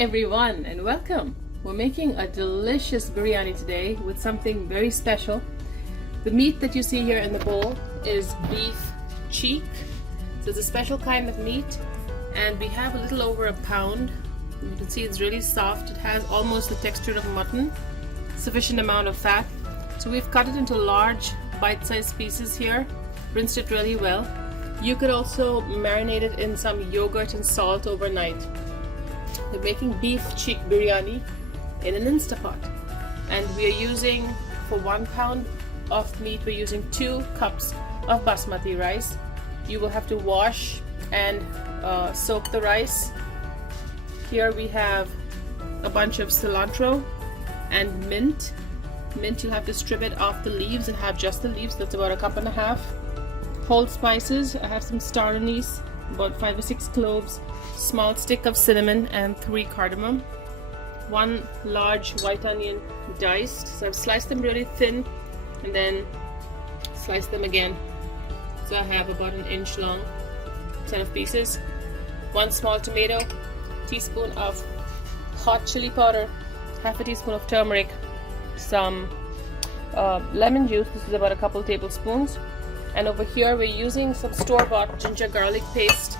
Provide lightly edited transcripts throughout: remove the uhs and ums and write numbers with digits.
everyone and welcome. We're making a delicious biryani today with something very special. The meat that you see here in the bowl is beef cheek. So it's a special kind of meat and we have a little over a pound. You can see it's really soft. It has almost the texture of mutton, sufficient amount of fat. So we've cut it into large bite-sized pieces here, rinsed it really well. You could also marinate it in some yogurt and salt overnight. We're making beef cheek biryani in an Instapot, and we are using, for 1 pound of meat, we're using 2 cups of basmati rice. You will have to wash and soak the rice. Here we have a bunch of cilantro and mint. Mint, you'll have to strip it off the leaves and have just the leaves. That's about 1.5 cups. Whole spices, I have some star anise, about 5 or 6 cloves, small stick of cinnamon and 3 cardamom, 1 large white onion diced. So I've sliced them really thin and then sliced them again. So I have about 1 inch long set of pieces. 1 small tomato, teaspoon of hot chili powder, half a teaspoon of turmeric, some lemon juice. This is about a couple tablespoons. And over here we're using some store-bought ginger garlic paste.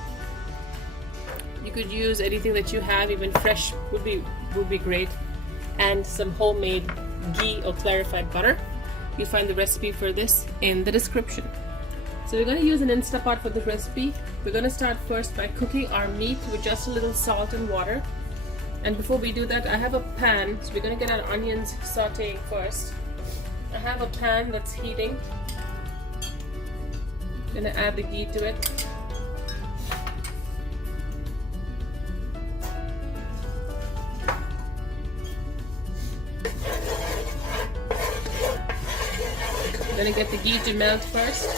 You could use anything that you have, even fresh would be great. And some homemade ghee or clarified butter. You'll find the recipe for this in the description. So we're going to use an Instapot for the recipe. We're going to start first by cooking our meat with just a little salt and water. And before we do that, I have a pan, so we're going to get our onions sauteing first. I have a pan that's heating. I'm going to add the ghee to it. I'm going to get the ghee to melt first.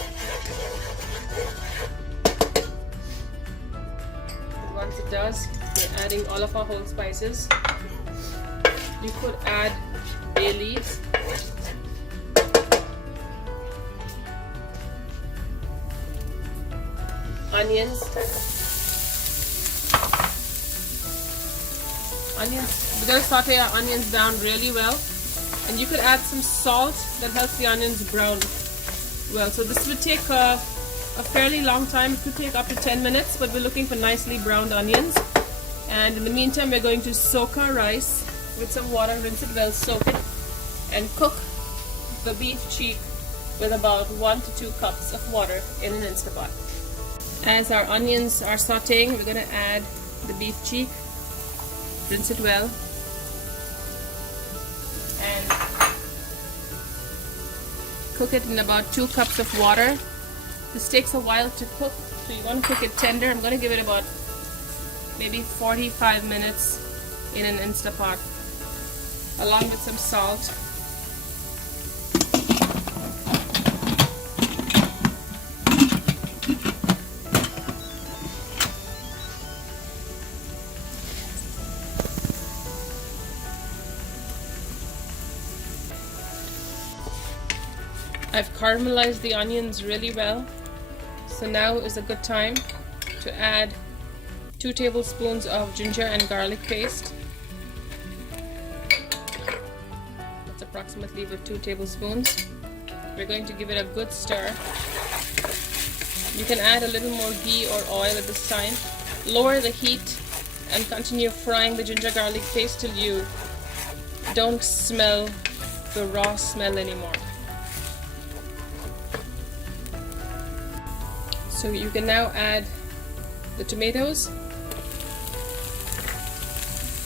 And once it does, we're adding all of our whole spices. You could add bay leaves, onions. We're going to saute our onions down really well, and you could add some salt that helps the onions brown well. So this would take a fairly long time. It could take up to 10 minutes, but we're looking for nicely browned onions. And in the meantime, we're going to soak our rice with some water, rinse it well, soak it, and cook the beef cheek with about 1 to 2 cups of water in an Instapot. As our onions are sauteing, we're going to add the beef cheek, rinse it well, and cook it in about 2 cups of water. This takes a while to cook, so you want to cook it tender. I'm going to give it about maybe 45 minutes in an Instapot, along with some salt. I've caramelized the onions really well, so now is a good time to add 2 tablespoons of ginger and garlic paste. That's approximately about 2 tablespoons. We're going to give it a good stir. You can add a little more ghee or oil at this time. Lower the heat and continue frying the ginger garlic paste till you don't smell the raw smell anymore. So you can now add the tomatoes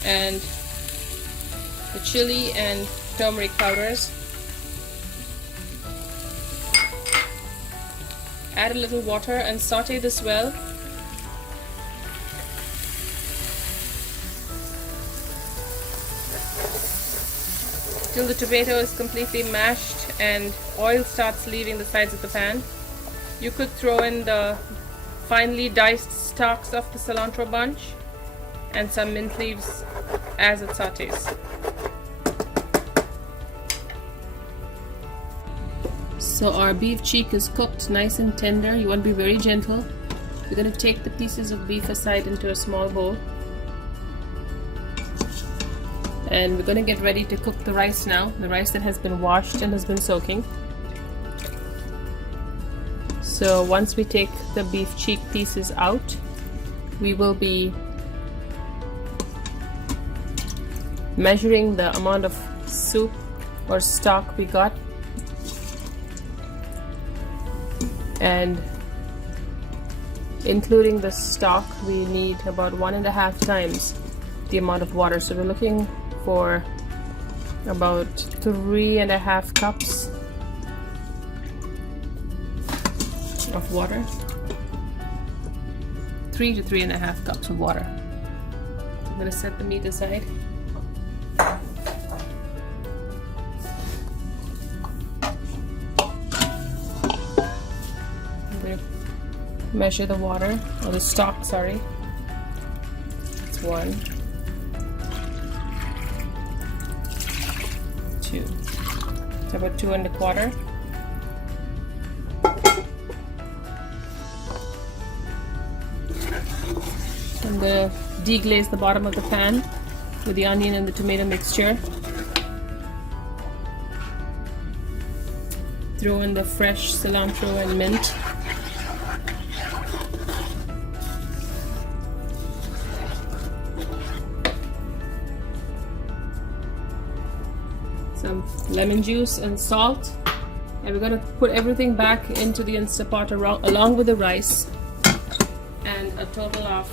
and the chili and turmeric powders. Add a little water and saute this well. Till the tomato is completely mashed and oil starts leaving the sides of the pan. You could throw in the finely diced stalks of the cilantro bunch and some mint leaves as it sautés. So our beef cheek is cooked nice and tender. You want to be very gentle. We're going to take the pieces of beef aside into a small bowl. And we're going to get ready to cook the rice now, the rice that has been washed and has been soaking. So once we take the beef cheek pieces out, we will be measuring the amount of soup or stock we got, and including the stock we need about 1.5 times the amount of water. So we're looking for about 3.5 cups of water. 3 to 3.5 cups of water. I'm going to set the meat aside. I'm going to measure the water, or the stock, sorry. It's 1, 2. It's about 2.25. I'm going to deglaze the bottom of the pan with the onion and the tomato mixture. Throw in the fresh cilantro and mint. Some lemon juice and salt. And we're going to put everything back into the Instapot along with the rice. And a total of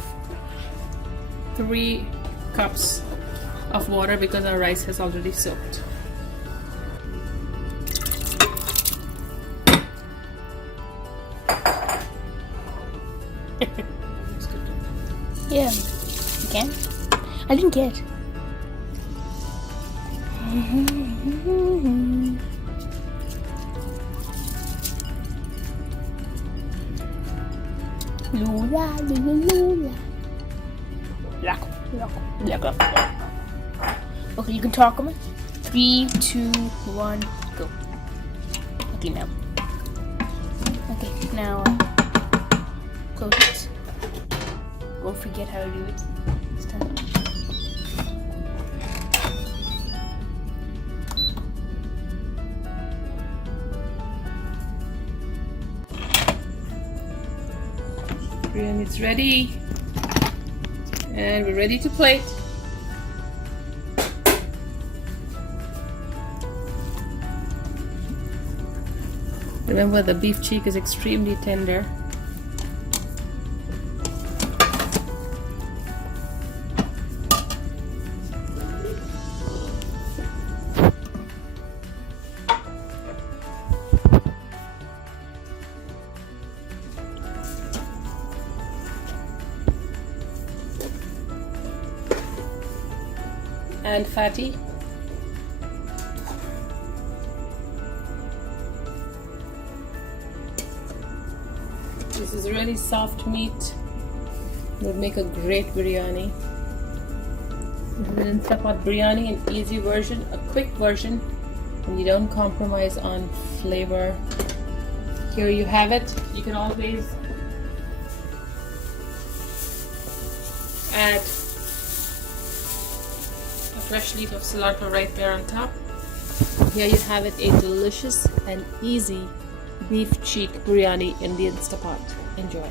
3 cups of water because our rice has already soaked. Yeah, you can. I didn't get. Lula, lula, lula. Okay, you can talk on it. 3, 2, 1, go. Okay, now. Okay, now close it. Won't forget how to do it this time. Biryani's ready. And we're ready to plate. Remember, the beef cheek is extremely tender. And fatty. This is really soft meat. It would make a great biryani. This is an Instapot biryani, an easy version, a quick version, and you don't compromise on flavor. Here you have it. You can always add fresh leaf of cilantro right there on top. Here you have it, a delicious and easy beef cheek biryani in the Instapot. Enjoy.